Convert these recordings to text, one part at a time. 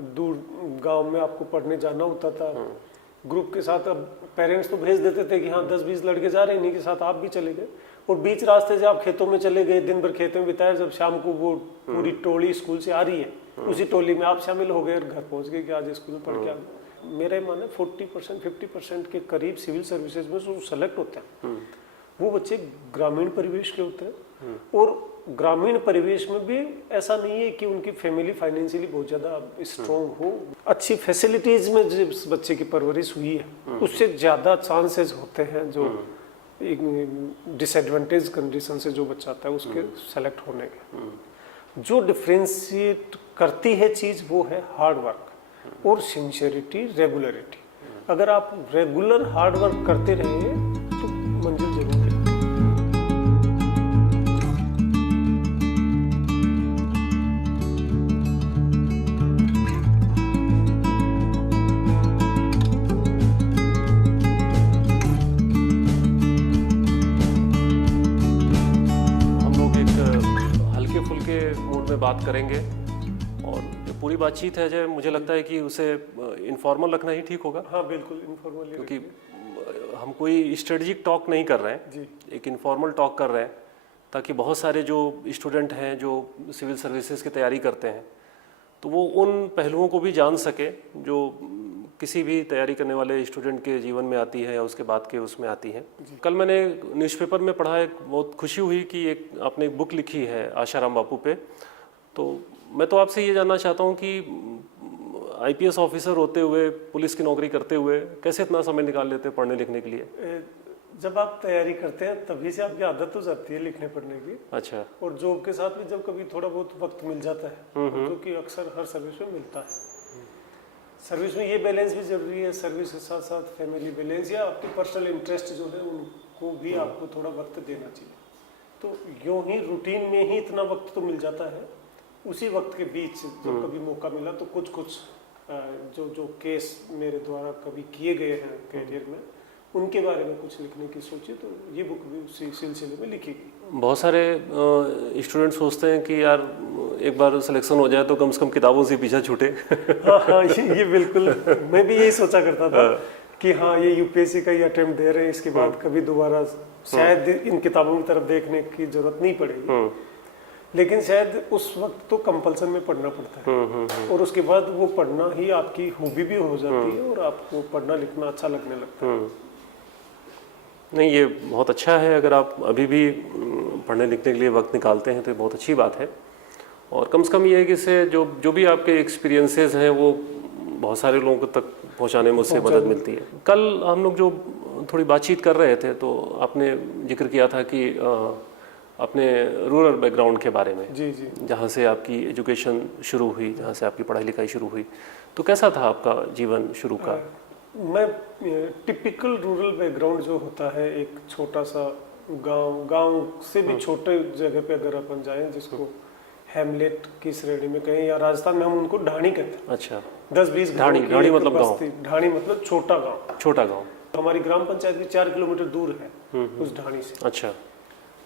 दूर गांव में आपको पढ़ने जाना होता था ग्रुप के साथ। अब पेरेंट्स तो भेज देते थे कि हाँ 10-20 लड़के जा रहे हैं, इन्हीं के साथ आप भी चले गए, और बीच रास्ते से आप खेतों में चले गए, दिन भर खेतों में बिताया। जब शाम को वो पूरी टोली स्कूल से आ रही है, उसी टोली में आप शामिल हो गए और घर पहुंच गए कि आज स्कूल में पढ़ के आ गए। मेरा मानना 40% 50% के करीब सिविल सर्विसेज में जो सेलेक्ट होते हैं वो बच्चे ग्रामीण परिवेश के होते हैं। और ग्रामीण परिवेश में भी ऐसा नहीं है कि उनकी फैमिली फाइनेंशियली बहुत ज़्यादा स्ट्रॉन्ग हो। अच्छी फैसिलिटीज़ में जिस बच्चे की परवरिश हुई है उससे ज़्यादा चांसेस होते हैं जो डिसएडवांटेज कंडीशन से जो बच्चा आता है उसके सेलेक्ट होने के। जो डिफ्रेंशिएट करती है चीज़ वो है हार्ड वर्क और सिंसियरिटी, रेगुलरिटी। अगर आप रेगुलर हार्ड वर्क करते रहे तो मंजिल जरूर है। बात करेंगे और जो पूरी बातचीत है, मुझे लगता है कि उसे इनफॉर्मल रखना ही ठीक होगा। हाँ बिल्कुल इनफॉर्मल, क्योंकि हम कोई स्ट्रेटजिक टॉक नहीं कर रहे हैं जी। एक इनफॉर्मल टॉक कर रहे हैं ताकि बहुत सारे जो स्टूडेंट हैं जो सिविल सर्विसेज की तैयारी करते हैं तो वो उन पहलुओं को भी जान सके जो किसी भी तैयारी करने वाले स्टूडेंट के जीवन में आती है या उसके बाद के उसमें आती है। कल मैंने न्यूज़पेपर में पढ़ा, एक बहुत खुशी हुई कि एक आपने एक बुक लिखी है आशाराम बापू पे। तो मैं तो आपसे ये जानना चाहता हूँ कि आईपीएस ऑफिसर होते हुए, पुलिस की नौकरी करते हुए कैसे इतना समय निकाल लेते हैं पढ़ने लिखने के लिए? जब आप तैयारी करते हैं तभी से आपकी आदत हो जाती है लिखने पढ़ने की। अच्छा। और जॉब के साथ भी जब कभी थोड़ा बहुत वक्त मिल जाता है, जो कि अक्सर हर सर्विस में मिलता है। सर्विस में ये बैलेंस भी जरूरी है, सर्विस के साथ साथ फैमिली बैलेंस या आपके पर्सनल इंटरेस्ट जो है उनको भी आपको थोड़ा वक्त देना चाहिए। तो यूँ ही रूटीन में ही इतना वक्त तो मिल जाता है। उसी वक्त के बीच जब कभी मौका मिला तो कुछ जो केस मेरे द्वारा कभी किए गए हैं कैरियर में उनके बारे में कुछ लिखने की सोची, तो ये बुक भी उसी सिलसिले में लिखी गई। बहुत सारे स्टूडेंट सोचते हैं कि यार एक बार सिलेक्शन हो जाए तो कम से कम किताबों से पीछा छूटे। हाँ ये बिल्कुल मैं भी यही सोचा करता था कि हाँ ये यूपीएससी का ही अटेम्प्ट दे रहे हैं, इसके बाद कभी दोबारा शायद इन किताबों की तरफ देखने की जरूरत नहीं पड़ेगी। लेकिन शायद उस वक्त तो कंपल्सन में पढ़ना पड़ता है और उसके बाद वो पढ़ना ही आपकी हॉबी भी हो जाती है और आपको पढ़ना लिखना अच्छा लगने लगता है। नहीं, ये बहुत अच्छा है। अगर आप अभी भी पढ़ने लिखने के लिए वक्त निकालते हैं तो ये बहुत अच्छी बात है। और कम से कम ये है कि इससे जो भी आपके एक्सपीरियंसेस हैं वो बहुत सारे लोगों तक पहुंचाने में उससे मदद मिलती है। कल हम लोग जो थोड़ी बातचीत कर रहे थे तो आपने जिक्र किया था कि अपने रूरल बैकग्राउंड के बारे में, जी जी, जहाँ से आपकी एजुकेशन शुरू हुई, जहाँ से आपकी पढ़ाई लिखाई शुरू हुई, तो कैसा था आपका जीवन शुरू का? मैं टिपिकल रूरल बैकग्राउंड जो होता है, एक छोटा सा गांव से भी छोटे जगह पे अगर अपन जाएं जिसको हैमलेट की श्रेणी में कहें या राजस्थान में हम उनको ढाणी कहते हैं। अच्छा। 10-20 ढाणी मतलब गाँव? ढाणी मतलब छोटा गाँव। छोटा गाँव। हमारी ग्राम पंचायत भी 4 किलोमीटर दूर है उस ढाणी से। अच्छा।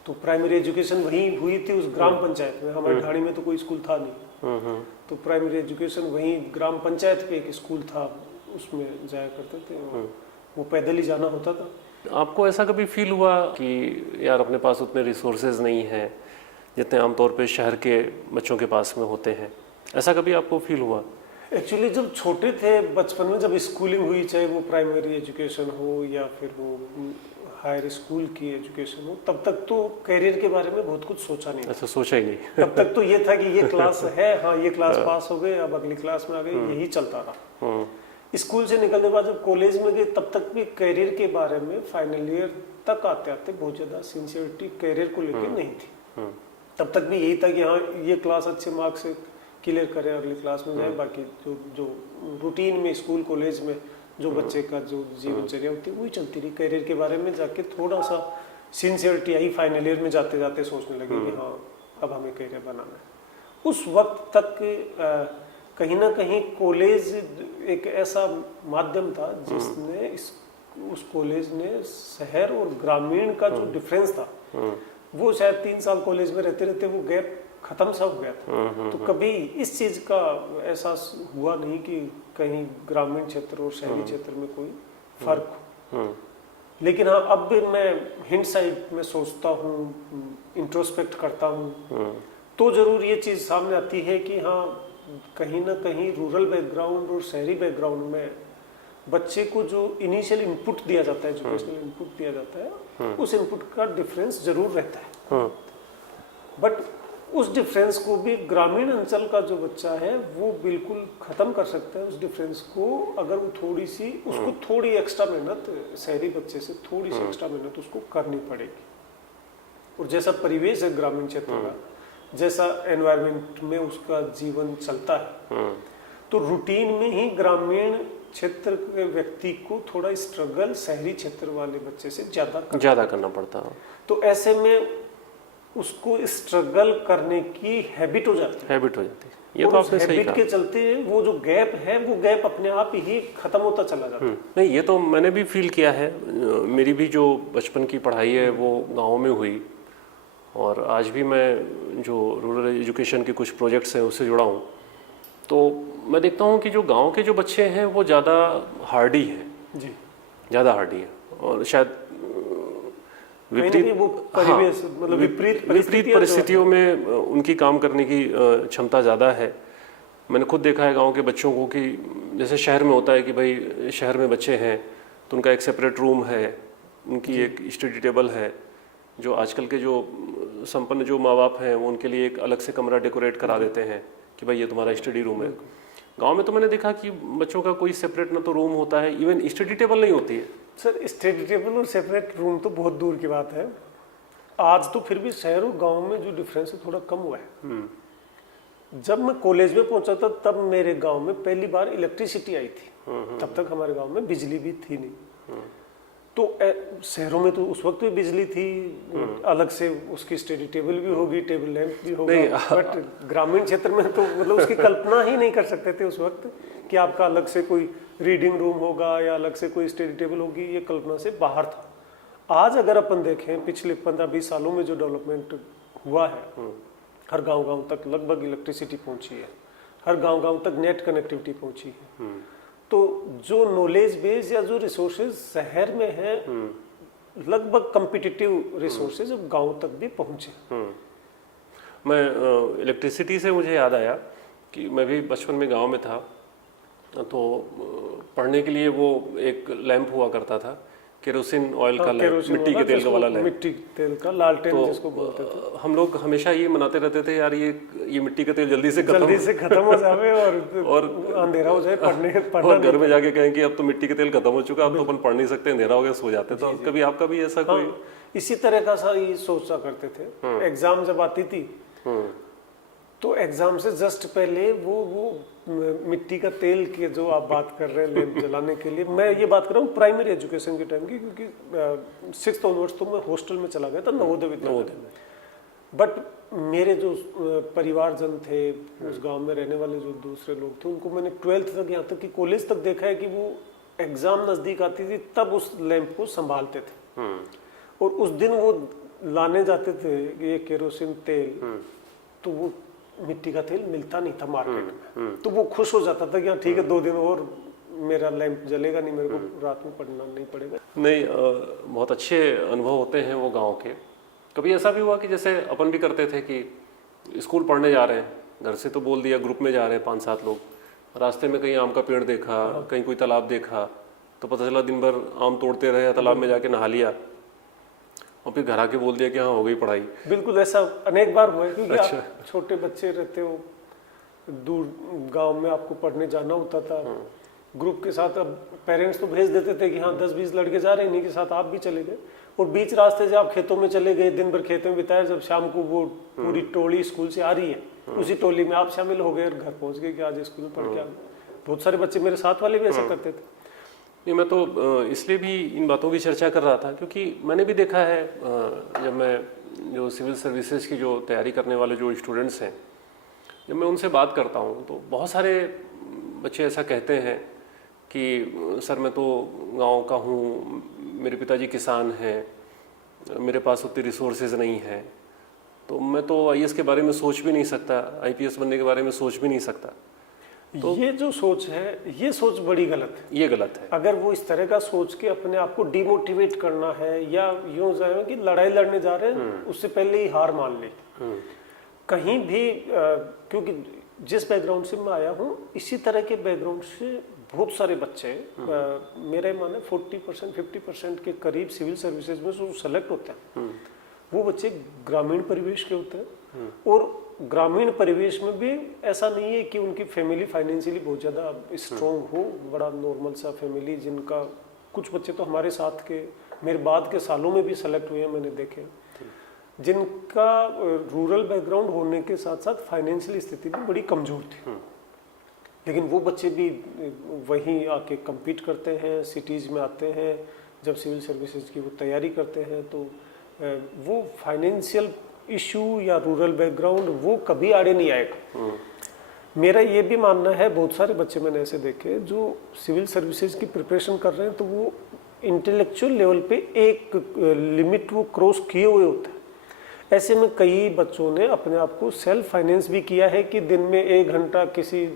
तो प्राइमरी एजुकेशन वहीं हुई थी उस ग्राम पंचायत में। हमारे ढाणी में तो कोई स्कूल था नहीं, तो प्राइमरी एजुकेशन वहीं ग्राम पंचायत पे एक स्कूल था उसमें जाया करते थे। वो पैदल ही जाना होता था। आपको ऐसा कभी फील हुआ कि यार अपने पास उतने रिसोर्सेज नहीं हैं जितने आमतौर पे शहर के बच्चों के पास में होते हैं? ऐसा कभी आपको फील हुआ? एक्चुअली जब छोटे थे बचपन में, जब स्कूलिंग हुई, चाहे वो प्राइमरी एजुकेशन हो या फिर वो हायर स्कूल की एजुकेशन हो, तब तक तो करियर के बारे में बहुत कुछ सोचा नहीं। अच्छा, सोचा ही नहीं। तब तक तो ये था कि ये क्लास है, हाँ ये क्लास पास हो गए, अब अगली क्लास में आ गए, यही चलता रहा। स्कूल से निकलने के बाद जब कॉलेज में गए तब तक भी करियर के बारे में फाइनल ईयर तक आते आते बहुत ज़्यादा सिंसियरिटी करियर को लेकर नहीं थी। तब तक भी यही था कि हाँ ये क्लास अच्छे मार्क्स से क्लियर करें, अगली क्लास में जाए, बाकी जो रूटीन में स्कूल कॉलेज में जो बच्चे का जो जीवनचर्या होती है वही चलती रही। करियर के बारे में जाके थोड़ा सा सिंसियरिटी आई, फाइनल ईयर में जाते जाते सोचने लगे कि हाँ अब हमें करियर बनाना है। उस वक्त तक कहीं ना कहीं कॉलेज एक ऐसा माध्यम था जिसने उस कॉलेज ने शहर और ग्रामीण का जो डिफरेंस था वो शायद 3 साल कॉलेज में रहते रहते वो गैप खत्म सा हो गया था। तो कभी इस चीज का एहसास हुआ नहीं कि कहीं ग्रामीण क्षेत्र और शहरी क्षेत्र में कोई फर्क हो। लेकिन हाँ, अब भी मैं हिंड साइड में सोचता हूँ, इंट्रोस्पेक्ट करता हूँ, तो जरूर ये चीज सामने आती है कि हाँ, कहीं ना कहीं रूरल बैकग्राउंड और शहरी बैकग्राउंड में बच्चे को जो इनिशियल इनपुट दिया जाता है, एजुकेशनल इनपुट दिया जाता है, उस इनपुट का डिफरेंस जरूर रहता है। बट उस डिफरेंस को भी ग्रामीण अंचल का जो बच्चा है वो बिल्कुल खत्म कर सकता है। उस डिफरेंस को अगर वो थोड़ी सी, उसको थोड़ी एक्स्ट्रा मेहनत, शहरी बच्चे से थोड़ी सी एक्स्ट्रा मेहनत उसको करनी पड़ेगी। और जैसा परिवेश है ग्रामीण क्षेत्र का, जैसा एनवायरनमेंट में उसका जीवन चलता है, तो रूटीन में ही ग्रामीण क्षेत्र के व्यक्ति को थोड़ा स्ट्रगल शहरी क्षेत्र वाले बच्चे से ज्यादा करना पड़ता है। तो ऐसे में उसको स्ट्रगल करने की हैबिट हो जाती है। ये तो आपने सही कहा। के चलते वो जो गैप है, वो गैप अपने आप ही खत्म होता चला जाता है। नहीं, ये तो मैंने भी फील किया है। मेरी भी जो बचपन की पढ़ाई है वो गांव में हुई, और आज भी मैं जो रूरल एजुकेशन के कुछ प्रोजेक्ट्स हैं उससे जुड़ा हूँ। तो मैं देखता हूँ कि जो गांव के जो बच्चे हैं वो ज़्यादा हार्डी हैं जी, ज़्यादा हार्डी है। और शायद विपरीत परिस्थितियों में उनकी काम करने की क्षमता ज़्यादा है। मैंने खुद देखा है गांव के बच्चों को कि जैसे शहर में होता है कि भाई शहर में बच्चे हैं तो उनका एक सेपरेट रूम है, उनकी एक स्टडी टेबल है। जो आजकल के जो संपन्न जो माँ बाप हैं वो उनके लिए एक अलग से कमरा डेकोरेट करा देते हैं कि भाई ये तुम्हारा स्टडी रूम है। गांव में तो मैंने देखा कि बच्चों का कोई सेपरेट ना तो रूम होता है, इवन स्टडी टेबल नहीं होती है। सर, स्टडी टेबल और सेपरेट रूम तो बहुत दूर की बात है। आज तो फिर भी शहर और गांव में जो डिफरेंस है थोड़ा कम हुआ है। जब मैं कॉलेज में पहुंचा था तब मेरे गांव में पहली बार इलेक्ट्रिसिटी आई थी। तब तक हमारे गांव में बिजली भी थी नहीं। तो शहरों में तो उस वक्त भी बिजली थी, अलग से उसकी स्टडी टेबल भी होगी, टेबल लैंप भी होगा। बट ग्रामीण क्षेत्र में तो मतलब उसकी कल्पना ही नहीं कर सकते थे उस वक्त कि आपका अलग से कोई रीडिंग रूम होगा या अलग से कोई स्टडी टेबल होगी। ये कल्पना से बाहर था। आज अगर अपन देखें पिछले 15-20 सालों में जो डेवलपमेंट हुआ है, हर गांव-गांव तक लगभग इलेक्ट्रिसिटी पहुंची है, हर गांव-गांव तक नेट कनेक्टिविटी पहुंची है। तो जो नॉलेज बेस या जो रिसोर्सेज शहर में है, लगभग कम्पिटिटिव रिसोर्सेज अब गांव तक भी पहुंचे। मैं इलेक्ट्रिसिटी से मुझे याद आया कि मैं भी बचपन में गांव में था, तो पढ़ने के लिए वो एक लैंप हुआ करता था, केरोसिन ऑयल का लैंप, मिट्टी के तेल का वाला लैंप, मिट्टी तेल का लालटेन तो जिसको बोलते थे। हम लोग हमेशा ये मनाते रहते थे यार ये मिट्टी का तेल जल्दी से खत्म हो जाए और अंधेरा हो जाए, पढ़ना और घर में जाके कहें कि अब तो मिट्टी के तेल खत्म हो चुका, अब तो अपन पढ़ नहीं सकते, अंधेरा हो गया, सो जाते। तो कभी आपका भी ऐसा कोई इसी तरह का सा ये सोचा करते थे। एग्जाम जब आती थी तो एग्जाम से जस्ट पहले वो मिट्टी का तेल की जो आप बात कर रहे हैं लैंप जलाने के लिए, मैं ये बात कर रहा हूँ प्राइमरी एजुकेशन के टाइम की, क्योंकि 6th ऑनवर्ड्स तो मैं हॉस्टल में चला गया था, नवोदय विद्यालय में। बट मेरे जो परिवारजन थे उस गांव में रहने वाले जो दूसरे लोग थे, उनको मैंने 12th तक, यहाँ तक कि कॉलेज तक देखा है कि वो एग्जाम नजदीक आती थी तब उस लैंप को संभालते थे। और उस दिन वो लाने जाते थे ये केरोसिन तेल, तो वो मिट्टी का तेल मिलता नहीं था मार्केट में। तो वो खुश हो जाता था कि ठीक है 2 दिन और मेरा लैंप जलेगा नहीं, मेरे को रात में पढ़ना नहीं पड़ेगा। नहीं, बहुत अच्छे अनुभव होते हैं वो गांव के। कभी ऐसा भी हुआ कि जैसे अपन भी करते थे कि स्कूल पढ़ने जा रहे हैं, घर से तो बोल दिया ग्रुप में जा रहे हैं 5-7 लोग, रास्ते में कहीं आम का पेड़ देखा, कहीं कोई तालाब देखा, तो पता चला दिन भर आम तोड़ते रहे या तालाब में जाके नहा लिया और फिर घर आके बोल दिया कि हाँ हो गई पढ़ाई। बिल्कुल ऐसा अनेक बार हुआ है, क्योंकि आप छोटे बच्चे रहते हो, दूर गांव में आपको पढ़ने जाना होता था ग्रुप के साथ। अब पेरेंट्स तो भेज देते थे कि हाँ 10-20 लड़के जा रहे हैं, इन्हीं के साथ आप भी चले गए। और बीच रास्ते से आप खेतों में चले गए, दिन भर खेतों में बिताया, जब शाम को वो पूरी टोली स्कूल से आ रही है, उसी टोली में आप शामिल हो गए और घर पहुंच गए कि आज स्कूल में पढ़ के आ गए। बहुत सारे बच्चे मेरे साथ वाले भी ऐसा करते थे। नहीं, मैं तो इसलिए भी इन बातों की चर्चा कर रहा था क्योंकि मैंने भी देखा है, जब मैं जो सिविल सर्विसेज की जो तैयारी करने वाले जो स्टूडेंट्स हैं, जब मैं उनसे बात करता हूँ तो बहुत सारे बच्चे ऐसा कहते हैं कि सर मैं तो गांव का हूँ, मेरे पिताजी किसान हैं, मेरे पास उतनी रिसोर्सेज नहीं है, तो मैं तो आईएएस के बारे में सोच भी नहीं सकता, आईपीएस बनने के बारे में सोच भी नहीं सकता। तो ये जो सोच है, ये सोच बड़ी गलत है। ये गलत है। अगर वो इस तरह का सोच के अपने आप को डिमोटिवेट करना है, या यूं जाए कि लड़ाई लड़ने जा रहे हैं, उससे पहले ही हार मान ले। कहीं भी क्योंकि जिस बैकग्राउंड से मैं आया हूँ, इसी तरह के बैकग्राउंड से बहुत सारे बच्चे, मेरे माने 40% 50% के करीब सिविल सर्विसेज में जो सेलेक्ट होते हैं, वो बच्चे ग्रामीण परिवेश के होते हैं। और ग्रामीण परिवेश में भी ऐसा नहीं है कि उनकी फैमिली फाइनेंशियली बहुत ज़्यादा स्ट्रॉन्ग हो, बड़ा नॉर्मल सा फैमिली, जिनका कुछ बच्चे तो हमारे साथ के मेरे बाद के सालों में भी सेलेक्ट हुए हैं, मैंने देखे, जिनका रूरल बैकग्राउंड होने के साथ साथ फाइनेंशियल स्थिति भी बड़ी कमज़ोर थी। लेकिन वो बच्चे भी वहीं आके compete करते हैं, सिटीज़ में आते हैं, जब सिविल सर्विसेज की वो तैयारी करते हैं, तो वो फाइनेंशियल इशू या रूरल बैकग्राउंड वो कभी आड़े नहीं आएगा। मेरा ये भी मानना है, बहुत सारे बच्चे मैंने ऐसे देखे जो सिविल सर्विसेज की प्रिपरेशन कर रहे हैं, तो वो इंटेलेक्चुअल लेवल पे एक लिमिट वो क्रॉस किए हुए होते हैं। ऐसे में कई बच्चों ने अपने आप को सेल्फ फाइनेंस भी किया है कि दिन में 1 घंटा किसी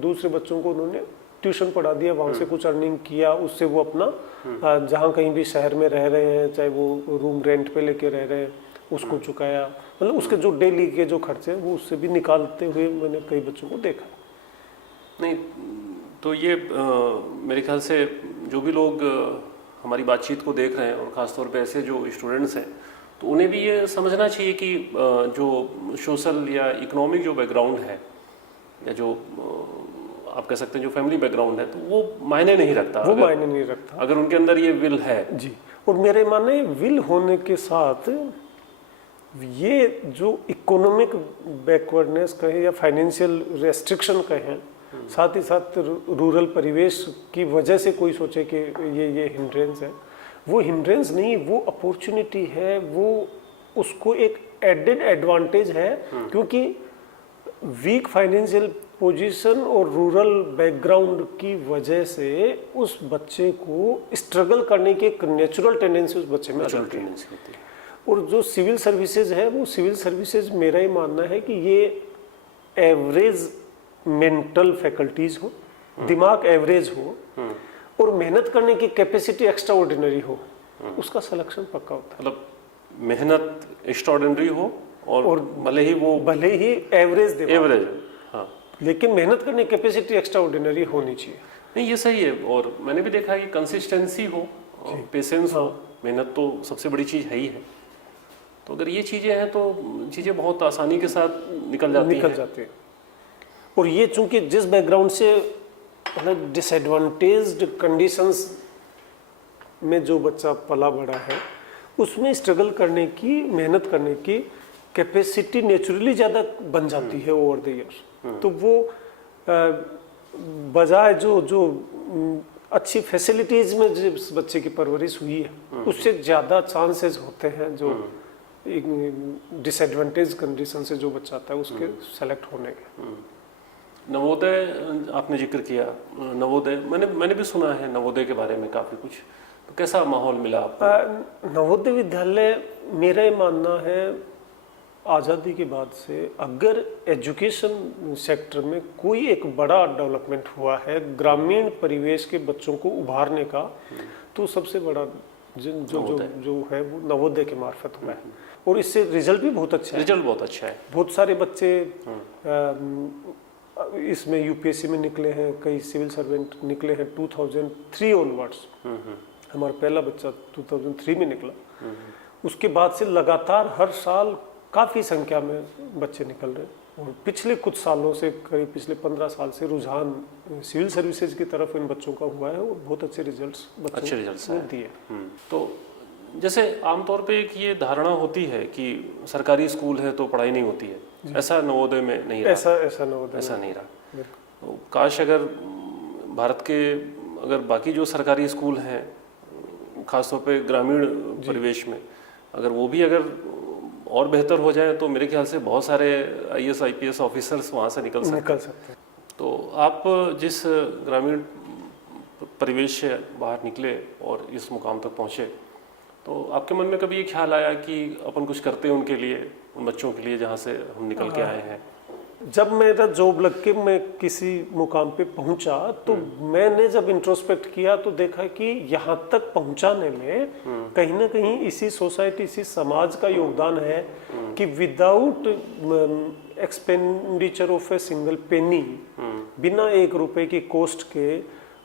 दूसरे बच्चों को उन्होंने ट्यूशन पढ़ा दिया, वहाँ से कुछ अर्निंग किया, उससे वो अपना जहाँ कहीं भी शहर में रह रहे हैं, चाहे वो रूम रेंट पे लेके रह रहे हैं, उसको चुकाया। मतलब उसके जो डेली के जो खर्चे हैं वो उससे भी निकालते हुए मैंने कई बच्चों को देखा। नहीं तो ये मेरे ख्याल से जो भी लोग हमारी बातचीत को देख रहे हैं, और ख़ासतौर पे ऐसे जो स्टूडेंट्स हैं, तो उन्हें भी ये समझना चाहिए कि जो सोशल या इकोनॉमिक जो बैकग्राउंड है, या जो आप कह सकते हैं जो फैमिली बैकग्राउंड है, तो वो मायने नहीं रखता। वो मायने नहीं रखता अगर उनके अंदर ये विल है जी। और मेरे माने विल होने के साथ ये जो इकोनॉमिक बैकवर्डनेस कहें या फाइनेंशियल रेस्ट्रिक्शन कहें, साथ ही साथ रूरल परिवेश की वजह से कोई सोचे कि ये हिंड्रेंस है, वो हिंड्रेंस नहीं, वो अपॉर्चुनिटी है, वो उसको एक एडेड एडवांटेज है। क्योंकि वीक फाइनेंशियल पोजीशन और रूरल बैकग्राउंड की वजह से उस बच्चे को स्ट्रगल करने की एक नेचुरल टेंडेंसी उस बच्चे में आ जाती है। और जो सिविल सर्विसेज है, वो सिविल सर्विसेज मेरा ही मानना है कि ये एवरेज मेंटल फैकल्टीज हो, दिमाग एवरेज हो, और मेहनत करने की कैपेसिटी एक्स्ट्रा ऑर्डिनरी हो, उसका सिलेक्शन पक्का होता है। मतलब मेहनत एक्स्ट्राऑर्डिनरी हो, और भले ही एवरेज दे, हाँ, लेकिन मेहनत करने की कैपेसिटी एक्स्ट्रा ऑर्डिनरी होनी चाहिए। नहीं ये सही है। और मैंने भी देखा है कि कंसिस्टेंसी हो, पेशेंस हो, मेहनत तो सबसे बड़ी चीज़ है ही है। तो अगर ये चीज़ें हैं तो चीज़ें बहुत आसानी के साथ निकल जाती हैं। और ये चूंकि जिस बैकग्राउंड से मतलब डिसएडवांटेज्ड कंडीशंस में जो बच्चा पला बड़ा है, उसमें स्ट्रगल करने की, मेहनत करने की कैपेसिटी नेचुरली ज़्यादा बन जाती है ओवर द ईयर। तो वो बजाय जो अच्छी फैसिलिटीज़ में जिस बच्चे की परवरिश हुई है, उससे ज़्यादा चांसेस होते हैं जो डिसएडवांटेज कंडीशन से जो बच्चा आता है उसके सेलेक्ट होने के। नवोदय आपने जिक्र किया, नवोदय मैंने भी सुना है नवोदय के बारे में काफ़ी कुछ, तो कैसा माहौल मिला आपको? नवोदय विद्यालय मेरा ये मानना है, आज़ादी के बाद से अगर एजुकेशन सेक्टर में कोई एक बड़ा डेवलपमेंट हुआ है ग्रामीण परिवेश के बच्चों को उभारने का, तो सबसे बड़ा जो है वो नवोदय के मार्फत हुआ है। और इससे रिजल्ट भी बहुत अच्छा है। बहुत सारे बच्चे इसमें यूपीएससी में निकले हैं, कई सिविल सर्वेंट निकले हैं 2003 ऑनवर्ड्स। हमारा पहला बच्चा 2003 में निकला। उसके बाद से लगातार हर साल काफ़ी संख्या में बच्चे निकल रहे हैं। और पिछले कुछ सालों से, करीब पिछले 15 साल से रुझान सिविल सर्विसेज की तरफ इन बच्चों का हुआ है, और बहुत अच्छे रिजल्ट्स बच्चों ने दिए। तो जैसे आमतौर पे एक ये धारणा होती है कि सरकारी स्कूल है तो पढ़ाई नहीं होती है, ऐसा नवोदय में नहीं रहा। ऐसा नहीं रहा। तो काश अगर भारत के अगर बाकी जो सरकारी स्कूल हैं, खासतौर पे ग्रामीण परिवेश में, अगर वो भी अगर और बेहतर हो जाए, तो मेरे ख्याल से बहुत सारे आईएएस आईपीएस ऑफिसर्स वहाँ से निकल सकते हैं। तो आप जिस ग्रामीण परिवेश से बाहर निकले और इस मुकाम तक पहुँचे, तो आपके मन में कभी ये ख्याल आया कि अपन कुछ करते हैं उनके लिए, उन बच्चों के लिए जहाँ से हम निकल के आए हैं? जब मेरा जॉब लग के मैं किसी मुकाम पे पहुंचा तो मैंने जब इंट्रोस्पेक्ट किया तो देखा कि यहाँ तक पहुंचाने में कहीं ना कहीं इसी सोसाइटी, इसी समाज का योगदान है कि without expenditure of a single penny, बिना 1 रुपए की कॉस्ट के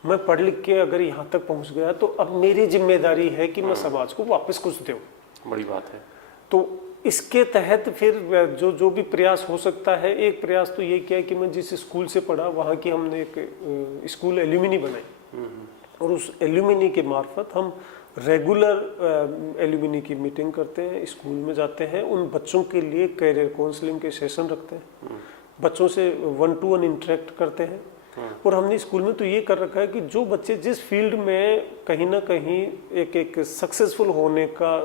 मैं पढ़ लिख के अगर यहाँ तक पहुंच गया तो अब मेरी जिम्मेदारी है कि मैं समाज को वापस कुछ दूं। बड़ी बात है। तो इसके तहत फिर जो भी प्रयास हो सकता है, एक प्रयास तो ये किया कि मैं जिस स्कूल से पढ़ा वहाँ की हमने एक स्कूल एल्यूमिनी बनाई और उस एल्यूमिनी के मार्फत हम रेगुलर एल्यूमिनी की मीटिंग करते हैं, स्कूल में जाते हैं, उन बच्चों के लिए कैरियर काउंसलिंग के सेशन रखते हैं, बच्चों से 1-to-1 इंटरेक्ट करते हैं। और हमने स्कूल में तो ये कर रखा है कि जो बच्चे जिस फील्ड में कहीं ना कहीं एक सक्सेसफुल होने का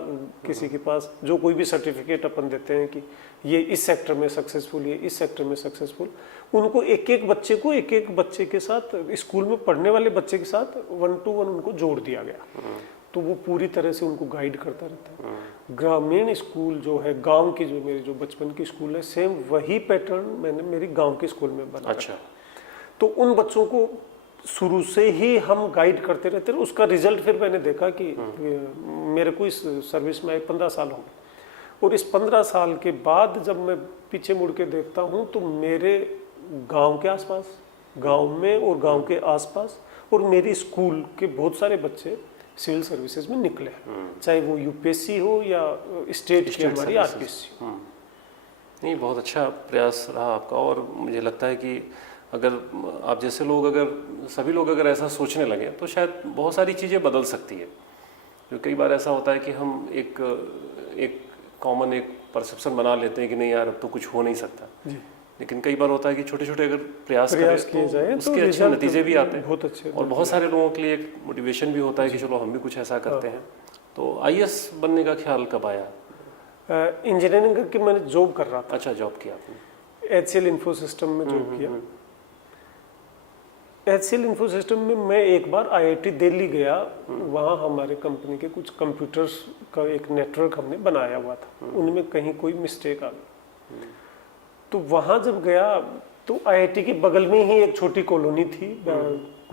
किसी के पास जो कोई भी सर्टिफिकेट अपन देते हैं कि ये इस सेक्टर में सक्सेसफुल, ये इस सेक्टर में सक्सेसफुल, उनको एक एक बच्चे के साथ, स्कूल में पढ़ने वाले बच्चे के साथ 1-to-1 उनको जोड़ दिया गया। तो वो पूरी तरह से उनको गाइड करता रहता है। ग्रामीण स्कूल जो है, गांव की जो मेरी जो बचपन की स्कूल है, सेम वही पैटर्न मैंने मेरी गांव के स्कूल में बनाया। अच्छा। तो उन बच्चों को शुरू से ही हम गाइड करते रहते हैं। उसका रिजल्ट फिर मैंने देखा कि मेरे को इस सर्विस में 15 साल हो गए और इस 15 साल के बाद जब मैं पीछे मुड़ के देखता हूँ तो मेरे गांव के आसपास, गांव में और गांव के आसपास और मेरी स्कूल के बहुत सारे बच्चे सिविल सर्विसेज में निकले हैं, चाहे वो यूपीएससी हो या स्टेट की हमारी आरपीएससी हो। नहीं, बहुत अच्छा प्रयास रहा आपका। और मुझे लगता है कि अगर आप जैसे लोग, अगर सभी लोग अगर ऐसा सोचने लगे तो शायद बहुत सारी चीज़ें बदल सकती है। जो कई बार ऐसा होता है कि हम एक कॉमन एक परसेप्शन बना लेते हैं कि नहीं यार अब तो कुछ हो नहीं सकता, लेकिन कई बार होता है कि छोटे छोटे अगर प्रयास किए जाए तो उसके अच्छे नतीजे भी आते हैं, बहुत अच्छे, और बहुत सारे लोगों के लिए एक मोटिवेशन भी होता है कि चलो हम भी कुछ ऐसा करते हैं। तो आईएएस बनने का ख्याल कब आया? इंजीनियरिंग करके मैंने जॉब कर रहा था। अच्छा, जॉब किया आपने? एचसीएल इन्फो सिस्टम में जॉब किया। एचसीएल इन्फो सिस्टम में मैं एक बार आईआईटी दिल्ली गया, वहाँ हमारे कंपनी के कुछ कंप्यूटर्स का एक नेटवर्क हमने बनाया हुआ था, उनमें कहीं कोई मिस्टेक आ गई। तो वहाँ जब गया तो आईआईटी के बगल में ही एक छोटी कॉलोनी थी,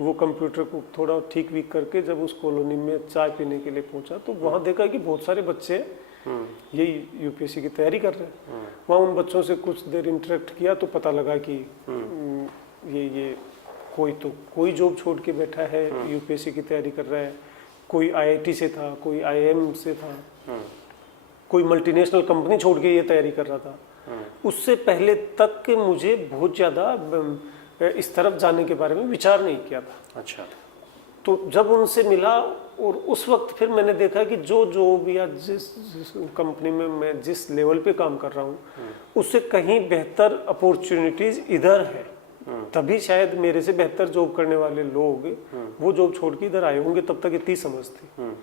वो कंप्यूटर को थोड़ा ठीक वीक करके जब उस कॉलोनी में चाय पीने के लिए पहुंचा तो वहाँ देखा कि बहुत सारे बच्चे यही यूपीएससी की तैयारी कर रहे हैं। वहाँ उन बच्चों से कुछ देर इंटरेक्ट किया तो पता लगा कि ये कोई जॉब छोड़ के बैठा है, यूपीएससी की तैयारी कर रहा है, कोई आईआईटी से था, कोई आईआईएम से था, कोई मल्टीनेशनल कंपनी छोड़ के ये तैयारी कर रहा था। उससे पहले तक के मुझे बहुत ज़्यादा इस तरफ जाने के बारे में विचार नहीं किया था। अच्छा। तो जब उनसे मिला और उस वक्त फिर मैंने देखा कि जो जॉब या जिस कंपनी में मैं जिस लेवल पे काम कर रहा हूँ उससे कहीं बेहतर अपॉर्चुनिटीज इधर है, तभी शायद मेरे से बेहतर जॉब करने वाले लोग वो जॉब छोड़ के इधर आए होंगे, तब तक इतनी समझ थी।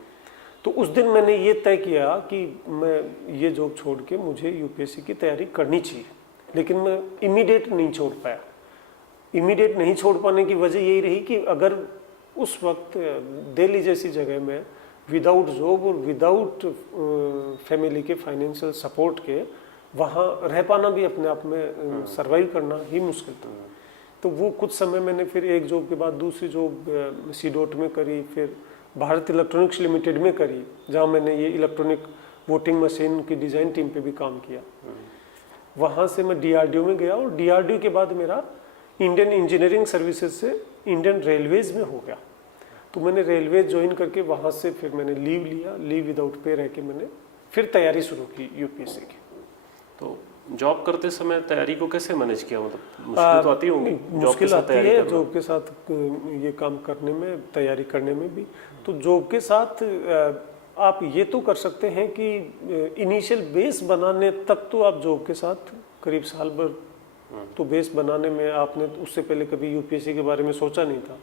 तो उस दिन मैंने ये तय किया कि मैं ये जॉब छोड़ के मुझे यूपीएससी की तैयारी करनी चाहिए, लेकिन मैं इमीडिएट नहीं छोड़ पाया। इमीडिएट नहीं छोड़ पाने की वजह यही रही कि अगर उस वक्त दिल्ली जैसी जगह में विदाउट जॉब और विदाउट फैमिली के फाइनेंशियल सपोर्ट के वहाँ रह पाना भी अपने आप में सर्वाइव करना ही मुश्किल था। तो वो कुछ समय मैंने फिर एक जॉब के बाद दूसरी जॉब सीडोट में करी, फिर भारत इलेक्ट्रॉनिक्स लिमिटेड में करी, जहाँ मैंने ये इलेक्ट्रॉनिक वोटिंग मशीन की डिज़ाइन टीम पे भी काम किया। वहाँ से मैं डीआरडीओ में गया और डीआरडीओ के बाद मेरा इंडियन इंजीनियरिंग सर्विसेज से इंडियन रेलवेज में हो गया। तो मैंने रेलवे ज्वाइन करके वहाँ से फिर मैंने लीव लिया, लीव विदाउट पे रह के मैंने फिर तैयारी शुरू की यूपीएससी की। तो जॉब करते समय तैयारी को कैसे मैनेज किया? मतलब मुश्किल तो आती होंगी, मुश्किल आती है जॉब के साथ ये काम करने में, तैयारी करने में भी। तो जॉब के साथ आप ये तो कर सकते हैं कि इनिशियल बेस बनाने तक तो आप जॉब के साथ करीब साल भर तो बेस बनाने में आपने उससे पहले कभी यूपीएससी के बारे में सोचा नहीं था।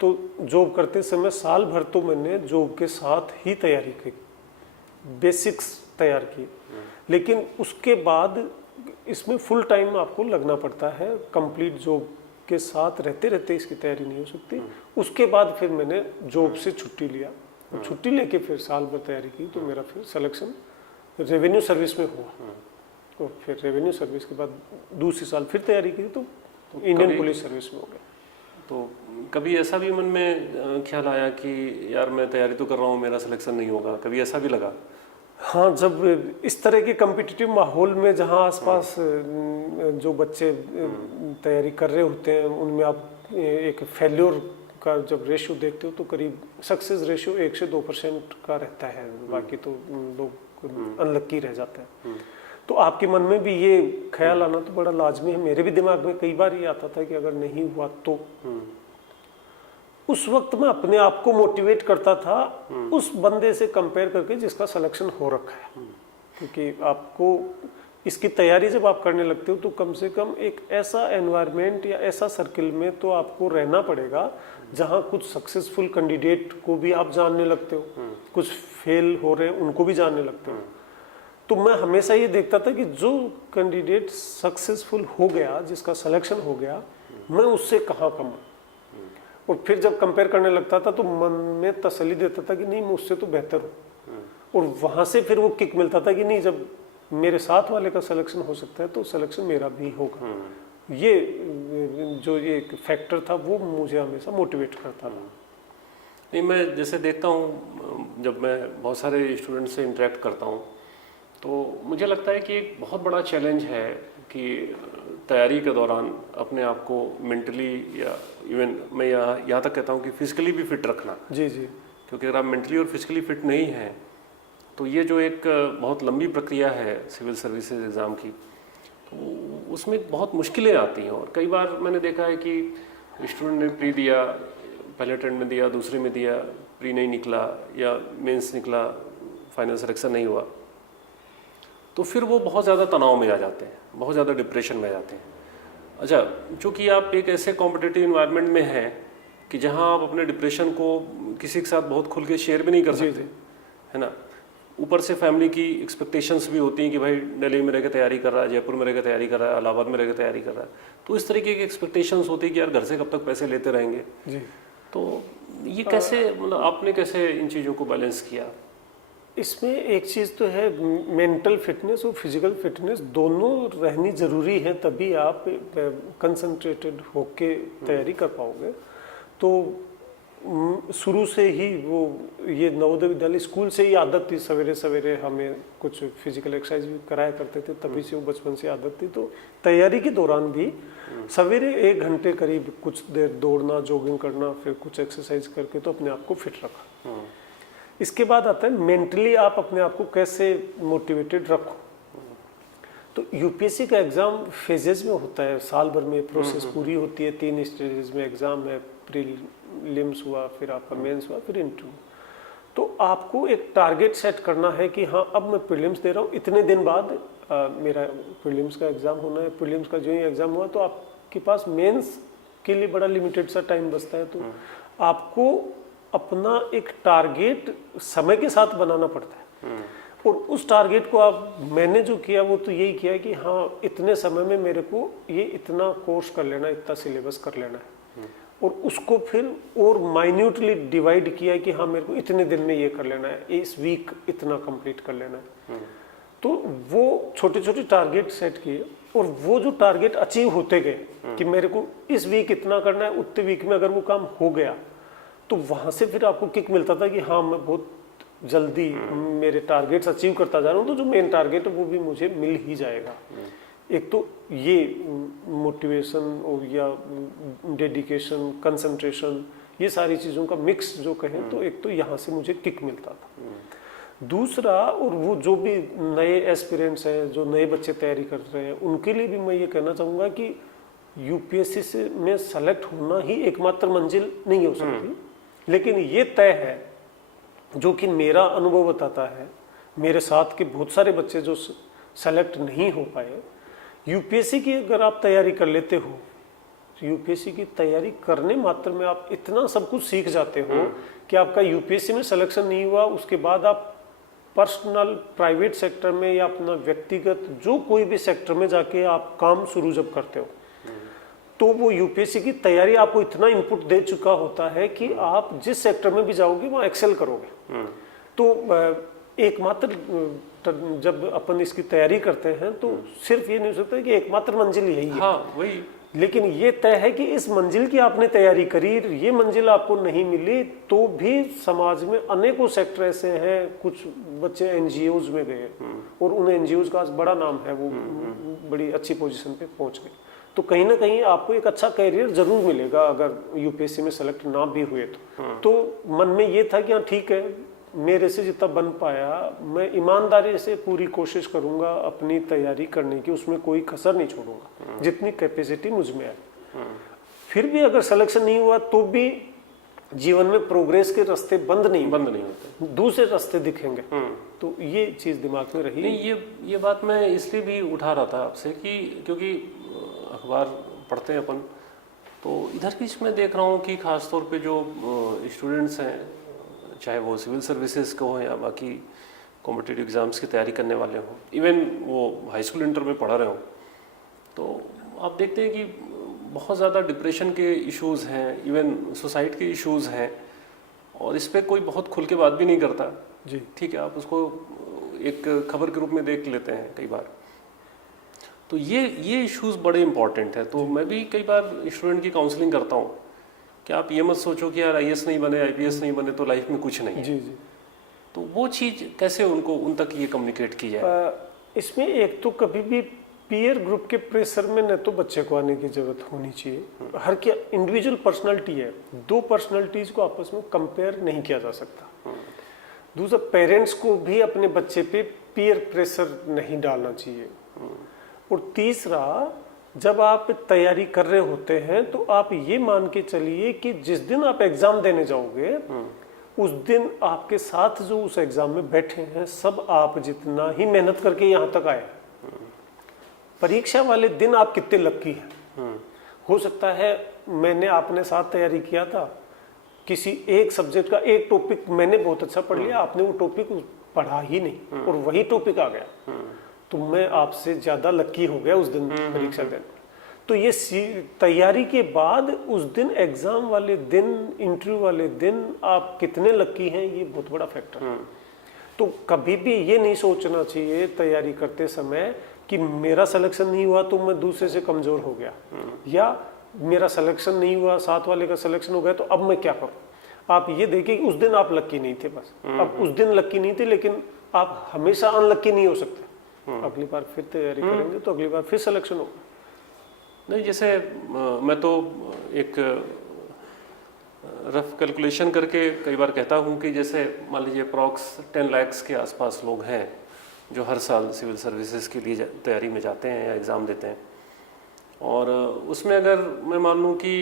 तो जॉब करते समय साल भर तो मैंने जॉब के साथ ही तैयारी की, बेसिक्स तैयार की, लेकिन उसके बाद इसमें फुल टाइम आपको लगना पड़ता है। कंप्लीट जॉब के साथ रहते रहते इसकी तैयारी नहीं हो सकती। उसके बाद फिर मैंने जॉब से छुट्टी लिया, छुट्टी लेके फिर साल भर तैयारी की, तो मेरा फिर सिलेक्शन रेवेन्यू सर्विस में हुआ। और फिर रेवेन्यू सर्विस के बाद दूसरे साल फिर तैयारी की तो इंडियन पुलिस सर्विस में हो गया। तो कभी ऐसा भी मन में ख्याल आया कि यार मैं तैयारी तो कर रहा हूँ, मेरा सिलेक्शन नहीं होगा, कभी ऐसा भी लगा? हाँ, जब इस तरह के कम्पिटिटिव माहौल में जहाँ आसपास जो बच्चे तैयारी कर रहे होते हैं उनमें आप एक फेल्योर का जब रेशियो देखते हो तो करीब सक्सेस रेशियो 1 से 2% का रहता है, बाकी तो लोग अनलक्की रह जाते हैं। तो आपके मन में भी ये ख्याल आना तो बड़ा लाजमी है। मेरे भी दिमाग में कई बार ये आता था कि अगर नहीं हुआ तो। उस वक्त मैं अपने आप को मोटिवेट करता था उस बंदे से कंपेयर करके जिसका सिलेक्शन हो रखा है, क्योंकि आपको इसकी तैयारी जब आप करने लगते हो तो कम से कम एक ऐसा एनवायरनमेंट या ऐसा सर्किल में तो आपको रहना पड़ेगा जहां कुछ सक्सेसफुल कैंडिडेट को भी आप जानने लगते हो, कुछ फेल हो रहे हैं उनको भी जानने लगते हो। तो मैं हमेशा ये देखता था कि जो कैंडिडेट सक्सेसफुल हो गया, जिसका सिलेक्शन हो गया, मैं उससे कहाँ कम हूँ। और फिर जब कंपेयर करने लगता था तो मन में तसल्ली देता था कि नहीं मैं उससे तो बेहतर हूँ, और वहाँ से फिर वो किक मिलता था कि नहीं जब मेरे साथ वाले का सिलेक्शन हो सकता है तो सिलेक्शन मेरा भी होगा। ये जो ये फैक्टर था वो मुझे हमेशा मोटिवेट करता था। नहीं, मैं जैसे देखता हूँ जब मैं बहुत सारे स्टूडेंट से इंटरेक्ट करता हूँ तो मुझे लगता है कि एक बहुत बड़ा चैलेंज है कि तैयारी के दौरान अपने आप को मेंटली या इवन मैं यहाँ तक कहता हूँ कि फिजिकली भी फिट रखना। जी जी। क्योंकि अगर आप मेंटली और फिजिकली फिट नहीं हैं तो ये जो एक बहुत लंबी प्रक्रिया है सिविल सर्विसेज एग्ज़ाम की, तो उसमें बहुत मुश्किलें आती हैं। और कई बार मैंने देखा है कि स्टूडेंट ने प्री दिया, पहले अटेम्प्ट में दिया, दूसरे में दिया, प्री नहीं निकला या मेंस निकला, फाइनल सिलेक्शन नहीं हुआ, तो फिर वो बहुत ज़्यादा तनाव में आ जाते हैं, बहुत ज़्यादा डिप्रेशन में आ जाते हैं। अच्छा, चूँकि आप एक ऐसे कॉम्पिटिटिव इन्वायरमेंट में हैं कि जहाँ आप अपने डिप्रेशन को किसी के साथ बहुत खुल के शेयर भी नहीं कर सकते, है ना। ऊपर से फैमिली की एक्सपेक्टेशंस भी होती हैं कि भाई दिल्ली में रह के तैयारी कर रहा है, जयपुर में रह के तैयारी कर रहा है, इलाहाबाद में रह के तैयारी कर रहा है, तो इस तरीके की एक्सपेक्टेशंस होती है कि यार घर से कब तक पैसे लेते रहेंगे जी। तो ये कैसे, मतलब आपने कैसे इन चीज़ों को बैलेंस किया? इसमें एक चीज़ तो है, मेंटल फिटनेस और फिजिकल फिटनेस दोनों रहनी ज़रूरी है, तभी आप कंसंट्रेटेड होके तैयारी कर पाओगे। तो शुरू से ही वो ये नवोदय विद्यालय स्कूल से ही आदत थी, सवेरे सवेरे हमें कुछ फिजिकल एक्सरसाइज भी कराया करते थे, तभी से वो बचपन से आदत थी। तो तैयारी के दौरान भी सवेरे 1 घंटे करीब कुछ देर दौड़ना, जॉगिंग करना, फिर कुछ एक्सरसाइज करके तो अपने आप को फिट रखा। इसके बाद आता है मेंटली आप अपने आप को कैसे मोटिवेटेड रखो। तो यूपीएससी का एग्ज़ाम फेजेस में होता है, साल भर में प्रोसेस पूरी होती है, 3 स्टेजेस में एग्ज़ाम है, प्रीलिम्स हुआ, फिर आपका मेंस हुआ, फिर इंटरव्यू। तो आपको एक टारगेट सेट करना है कि हाँ अब मैं प्रीलिम्स दे रहा हूँ, इतने दिन बाद मेरा प्रीलिम्स का एग्ज़ाम होना है। प्रीलिम्स का जो ही एग्ज़ाम हुआ तो आपके पास मेंस के लिए बड़ा लिमिटेड सा टाइम बचता है, तो आपको अपना एक टारगेट समय के साथ बनाना पड़ता है। और उस टारगेट को मैंने जो किया वो तो यही किया कि हाँ इतने समय में मेरे को ये इतना कोर्स कर लेना है, इतना सिलेबस कर लेना है, और उसको फिर और माइन्यूटली डिवाइड किया कि हाँ मेरे को इतने दिन में ये कर लेना है, इस वीक इतना कंप्लीट कर लेना है। तो वो छोटे छोटे टारगेट सेट किए, और वो जो टारगेट अचीव होते गए कि मेरे को इस वीक इतना करना है, उतने वीक में अगर वो काम हो गया तो वहाँ से फिर आपको किक मिलता था कि हाँ मैं बहुत जल्दी मेरे टारगेट्स अचीव करता जा रहा हूँ, तो जो मेन टारगेट है वो भी मुझे मिल ही जाएगा। एक तो ये मोटिवेशन और या डेडिकेशन, कंसंट्रेशन, ये सारी चीज़ों का मिक्स जो कहें तो एक तो यहाँ से मुझे किक मिलता था। दूसरा, और वो जो भी नए एस्पिरेंट्स हैं, जो नए बच्चे तैयारी कर रहे हैं, उनके लिए भी मैं ये कहना चाहूँगा कि यूपीएससी से में सेलेक्ट होना ही एकमात्र मंजिल नहीं हो सकती, लेकिन ये तय है, जो कि मेरा अनुभव बताता है, मेरे साथ के बहुत सारे बच्चे जो सेलेक्ट नहीं हो पाए, यूपीएससी की अगर आप तैयारी कर लेते हो, तो यूपीएससी की तैयारी करने मात्र में आप इतना सब कुछ सीख जाते हो कि आपका यूपीएससी में सिलेक्शन नहीं हुआ, उसके बाद आप पर्सनल प्राइवेट सेक्टर में या अपना व्यक्तिगत जो कोई भी सेक्टर में जाके आप काम शुरू जब करते हो, तो वो यूपीएससी की तैयारी आपको इतना इनपुट दे चुका होता है कि आप जिस सेक्टर में भी जाओगे वहाँ एक्सेल करोगे। तो एकमात्र आफ्टर जब अपन इसकी तैयारी करते हैं तो सिर्फ ये नहीं हो सकता कि एकमात्र मंजिल यही है। हाँ वही, लेकिन ये तय है कि इस मंजिल की आपने तैयारी करी, ये मंजिल आपको नहीं मिली तो भी समाज में अनेकों सेक्टर ऐसे हैं, कुछ बच्चे एनजीओज में गए और उन एनजीओज का आज बड़ा नाम है, वो बड़ी अच्छी पोजीशन पे पहुंच गए। तो कहीं ना कहीं आपको एक अच्छा कैरियर जरूर मिलेगा अगर यूपीएससी में सेलेक्ट ना भी हुए तो मन में ये था कि हाँ ठीक है, मेरे से जितना बन पाया मैं ईमानदारी से पूरी कोशिश करूंगा अपनी तैयारी करने की, उसमें कोई कसर नहीं छोड़ूंगा, जितनी कैपेसिटी मुझ में है। फिर भी अगर सिलेक्शन नहीं हुआ तो भी जीवन में प्रोग्रेस के रास्ते बंद नहीं होते, दूसरे रास्ते दिखेंगे। तो ये चीज दिमाग में रही। नहीं, ये बात मैं इसलिए भी उठा रहा था आपसे कि क्योंकि अखबार पढ़ते हैं अपन, तो इधर की मैं देख रहा हूँ कि खासतौर पे जो स्टूडेंट्स हैं, चाहे वो सिविल सर्विसेज को हो या बाकी कॉम्पिटिटिव एग्जाम्स की तैयारी करने वाले हों, इवन वो हाई स्कूल इंटर में पढ़ा रहे हों, तो आप देखते हैं कि बहुत ज़्यादा डिप्रेशन के इश्यूज़ हैं, इवन सुसाइड के इश्यूज़ हैं, और इस पर कोई बहुत खुल के बात भी नहीं करता जी। ठीक है, आप उसको एक खबर के रूप में देख लेते हैं कई बार। तो ये इश्यूज़ बड़े इंपॉर्टेंट है। तो मैं भी कई बार स्टूडेंट की काउंसलिंग करता हूँ कि आप ये मत सोचो कि यार आईएएस नहीं बने, आईपीएस नहीं बने तो लाइफ में कुछ नहीं है। जी जी। तो वो चीज़ कैसे उन तक ये कम्युनिकेट की जाए? इसमें एक तो कभी भी पीयर ग्रुप के प्रेशर में न तो बच्चे को आने की जरूरत होनी चाहिए। हर क्या इंडिविजुअल पर्सनालिटी है, दो पर्सनालिटीज को आपस में कंपेयर नहीं किया जा सकता। दूसरा, पेरेंट्स को भी अपने बच्चे पे पीयर प्रेशर नहीं डालना चाहिए। और तीसरा, जब आप तैयारी कर रहे होते हैं तो आप ये मान के चलिए कि जिस दिन आप एग्जाम देने जाओगे उस दिन आपके साथ जो उस एग्जाम में बैठे हैं सब आप जितना ही मेहनत करके यहाँ तक आए, परीक्षा वाले दिन आप कितने लकी हैं। हो सकता है मैंने आपने साथ तैयारी किया था, किसी एक सब्जेक्ट का एक टॉपिक मैंने बहुत अच्छा पढ़ लिया, आपने वो टॉपिक पढ़ा ही नहीं और वही टॉपिक आ गया, तो मैं आपसे ज्यादा लकी हो गया उस दिन परीक्षा दिन। तो ये तैयारी के बाद उस दिन एग्जाम वाले दिन, इंटरव्यू वाले दिन आप कितने लकी हैं, ये बहुत बड़ा फैक्टर है। तो कभी भी ये नहीं सोचना चाहिए तैयारी करते समय कि मेरा सिलेक्शन नहीं हुआ तो मैं दूसरे से कमजोर हो गया, या मेरा सिलेक्शन नहीं हुआ साथ वाले का सिलेक्शन हो गया तो अब मैं क्या करूं। आप ये देखिए उस दिन आप लकी नहीं थे, बस अब उस दिन लकी नहीं थे, लेकिन आप हमेशा अनलकी नहीं हो सकते। अगली बार फिर तैयारी करेंगे तो अगली बार फिर सिलेक्शन होगा। नहीं, जैसे मैं तो एक रफ कैलकुलेशन करके कई बार कहता हूँ कि जैसे मान लीजिए अप्रॉक्स 10 लाख के आसपास लोग हैं जो हर साल सिविल सर्विसेज के लिए तैयारी में जाते हैं या एग्ज़ाम देते हैं, और उसमें अगर मैं मान लूँ कि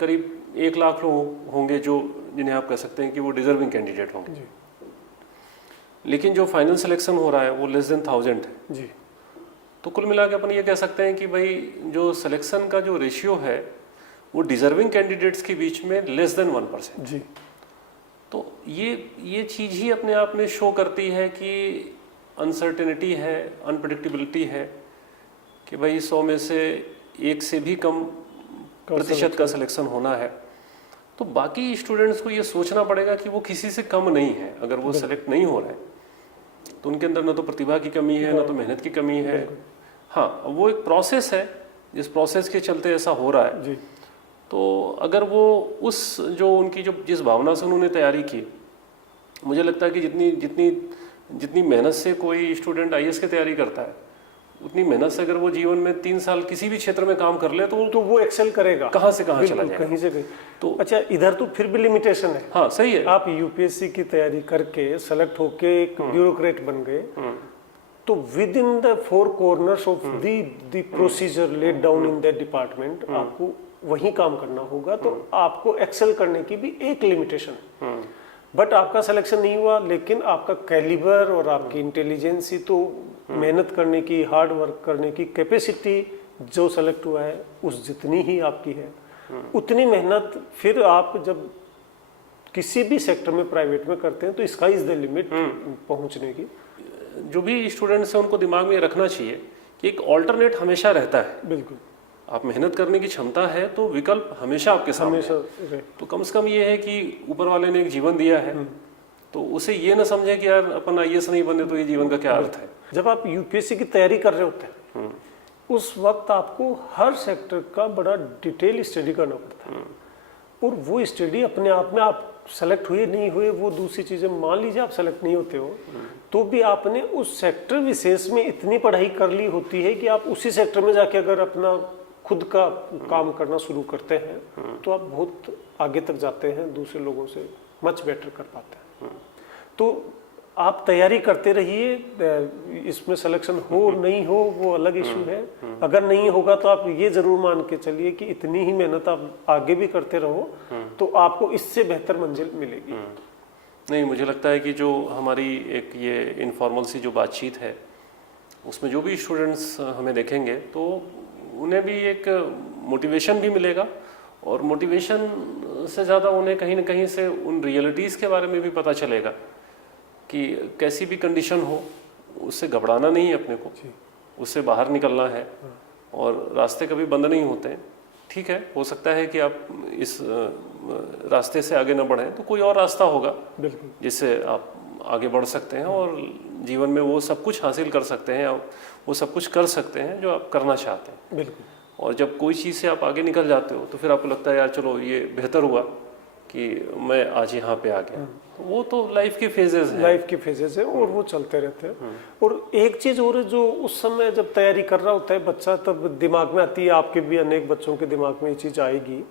करीब 1 लाख लोग होंगे जो जिन्हें आप कह सकते हैं कि वो डिजर्विंग कैंडिडेट होंगे, लेकिन जो फाइनल सिलेक्शन हो रहा है वो लेस देन 1000 है जी। तो कुल मिला के अपन ये कह सकते हैं कि भाई जो सिलेक्शन का जो रेशियो है वो डिजर्विंग कैंडिडेट्स के बीच में लेस देन 1% जी। तो ये चीज़ ही अपने आप में शो करती है कि अनसर्टेनिटी है, अनप्रेडिक्टेबिलिटी है, कि भाई 100 में से 1 से भी कम प्रतिशत का सिलेक्शन होना है। तो बाकी स्टूडेंट्स को ये सोचना पड़ेगा कि वो किसी से कम नहीं है। अगर वो सेलेक्ट नहीं हो रहे हैं तो उनके अंदर ना तो प्रतिभा की कमी है, ना तो मेहनत की कमी है। हाँ, वो एक प्रोसेस है, जिस प्रोसेस के चलते ऐसा हो रहा है जी। तो अगर वो उस जो उनकी जो जिस भावना से उन्होंने तैयारी की, मुझे लगता है कि जितनी मेहनत से कोई स्टूडेंट आईएएस की तैयारी करता है, उतनी मेहनत से अगर वो जीवन में 3 साल किसी भी क्षेत्र में काम कर ले तो वो एक्सेल करेगा। कहाँ से कहाँ चला जाएगा, कहीं से कहीं। तो अच्छा, इधर तो फिर भी लिमिटेशन है। हाँ सही है, आप यूपीएससी की तैयारी करके सेलेक्ट होके एक ब्यूरोक्रेट बन गए, तो with in the 4 corners of the procedure laid down in that department आपको वही काम करना होगा। तो आपको एक्सेल करने की भी एक लिमिटेशन है। बट आपका सिलेक्शन नहीं हुआ, लेकिन आपका कैलिबर और आपकी इंटेलिजेंसी, तो मेहनत करने की, हार्ड वर्क करने की कैपेसिटी जो सेलेक्ट हुआ है उस जितनी ही आपकी है, उतनी मेहनत फिर आप जब किसी भी सेक्टर में प्राइवेट में करते हैं तो स्काई इज द लिमिट पहुंचने की। जो भी स्टूडेंट्स हैं उनको दिमाग में रखना चाहिए कि एक ऑल्टरनेट हमेशा रहता है। बिल्कुल, आप मेहनत करने की क्षमता है तो विकल्प हमेशा आपके सामने है। तो कम से कम ये है कि ऊपर वाले ने एक जीवन दिया है, तो उसे ये ना समझे कि यार अपन IAS नहीं बने तो ये जीवन का क्या अर्थ है। जब आप यूपीएससी की तैयारी कर रहे होते हैं उस वक्त आपको हर सेक्टर का बड़ा डिटेल स्टडी करना पड़ता है, और वो स्टडी अपने आप में आप सेलेक्ट हुए नहीं हुए वो दूसरी चीजें, मान लीजिए आप सेलेक्ट नहीं होते हो तो भी आपने उस सेक्टर विशेष में इतनी पढ़ाई कर ली होती है कि आप उसी सेक्टर में जाके अगर अपना खुद का काम करना शुरू करते हैं तो आप बहुत आगे तक जाते हैं, दूसरे लोगों से मच बेटर कर पाते हैं। तो आप तैयारी करते रहिए, इसमें सिलेक्शन हो नहीं हो वो अलग इशू है। अगर नहीं होगा तो आप ये जरूर मान के चलिए कि इतनी ही मेहनत आप आगे भी करते रहो तो आपको इससे बेहतर मंजिल मिलेगी। नहीं, मुझे लगता है कि जो हमारी एक ये इनफॉर्मल सी जो बातचीत है उसमें जो भी स्टूडेंट्स हमें देखेंगे तो उन्हें भी एक मोटिवेशन भी मिलेगा, और मोटिवेशन से ज़्यादा उन्हें कहीं ना कहीं से उन रियलिटीज़ के बारे में भी पता चलेगा कि कैसी भी कंडीशन हो उससे घबराना नहीं है अपने को, उससे बाहर निकलना है, और रास्ते कभी बंद नहीं होते हैं। ठीक है, हो सकता है कि आप इस रास्ते से आगे न बढ़ें तो कोई और रास्ता होगा जिससे आप आगे बढ़ सकते हैं और जीवन में वो सब कुछ हासिल कर सकते हैं, वो सब कुछ कर सकते हैं जो आप करना चाहते हैं। बिल्कुल। और जब कोई चीज़ से आप आगे निकल जाते हो तो फिर आपको लगता है यार चलो ये बेहतर हुआ कि मैं आज यहाँ पे आ गया। वो तो लाइफ के फेजेस हैं, लाइफ के फेजेस है और वो चलते रहते हैं। और एक चीज और है जो उस समय जब तैयारी कर रहा होता है बच्चा, तब दिमाग में आती है, आपके भी अनेक बच्चों के दिमाग में ये चीज आएगी,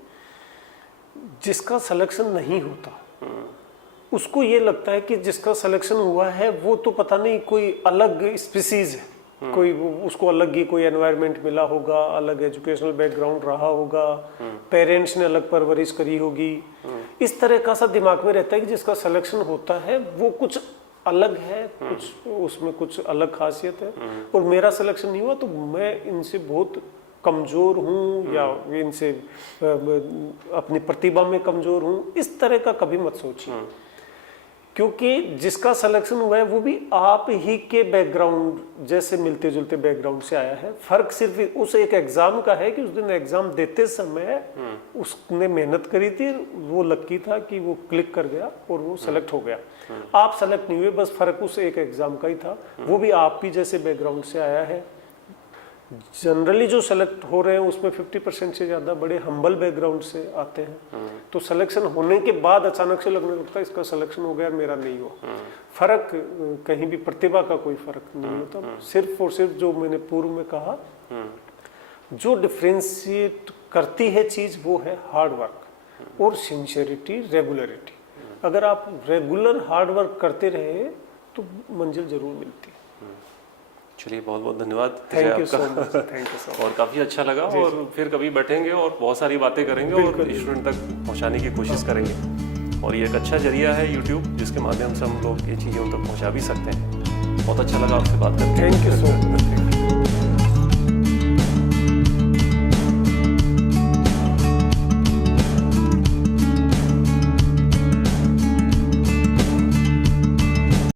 जिसका सिलेक्शन नहीं होता उसको ये लगता है कि जिसका सिलेक्शन हुआ है वो तो पता नहीं कोई अलग स्पीसीज है, कोई उसको अलग ही कोई एनवायरनमेंट मिला होगा, अलग एजुकेशनल बैकग्राउंड रहा होगा, पेरेंट्स ने अलग परवरिश करी होगी। इस तरह का सा दिमाग में रहता है कि जिसका सिलेक्शन होता है वो कुछ अलग है, कुछ उसमें कुछ अलग खासियत है, और मेरा सिलेक्शन नहीं हुआ तो मैं इनसे बहुत कमजोर हूँ या इनसे अपनी प्रतिभा में कमजोर हूँ। इस तरह का कभी मत सोचिए, क्योंकि जिसका सिलेक्शन हुआ है वो भी आप ही के बैकग्राउंड जैसे मिलते जुलते बैकग्राउंड से आया है। फर्क सिर्फ उस एक एग्जाम का है कि उस दिन एग्जाम देते समय उसने मेहनत करी थी, वो लकी था कि वो क्लिक कर गया और वो सेलेक्ट हो गया। आप सेलेक्ट नहीं हुए, बस फर्क उस एक एग्जाम का ही था, वो भी आप ही जैसे बैकग्राउंड से आया है। जनरली जो सेलेक्ट हो रहे हैं उसमें 50% से ज़्यादा बड़े हम्बल बैकग्राउंड से आते हैं। तो सिलेक्शन होने के बाद अचानक से लगने लगता है इसका सिलेक्शन हो गया मेरा नहीं हुआ। फर्क कहीं भी प्रतिभा का कोई फर्क नहीं होता, सिर्फ और सिर्फ जो मैंने पूर्व में कहा, जो डिफ्रेंशिएट करती है चीज़ वो है हार्ड वर्क और सिंसियरिटी, रेगुलरिटी। अगर आप रेगुलर हार्ड वर्क करते रहे तो मंजिल जरूर मिलती है। चलिए, बहुत बहुत धन्यवाद। Thank you so much. Thank you so और काफ़ी अच्छा लगा, और फिर कभी बैठेंगे और बहुत सारी बातें करेंगे और स्टूडेंट तक पहुंचाने की कोशिश करेंगे। और ये एक अच्छा जरिया है यूट्यूब, जिसके माध्यम से हम लोग ये चीज़ें उन तक पहुंचा भी सकते हैं। बहुत अच्छा लगा आपसे बात करके। Thank you so much.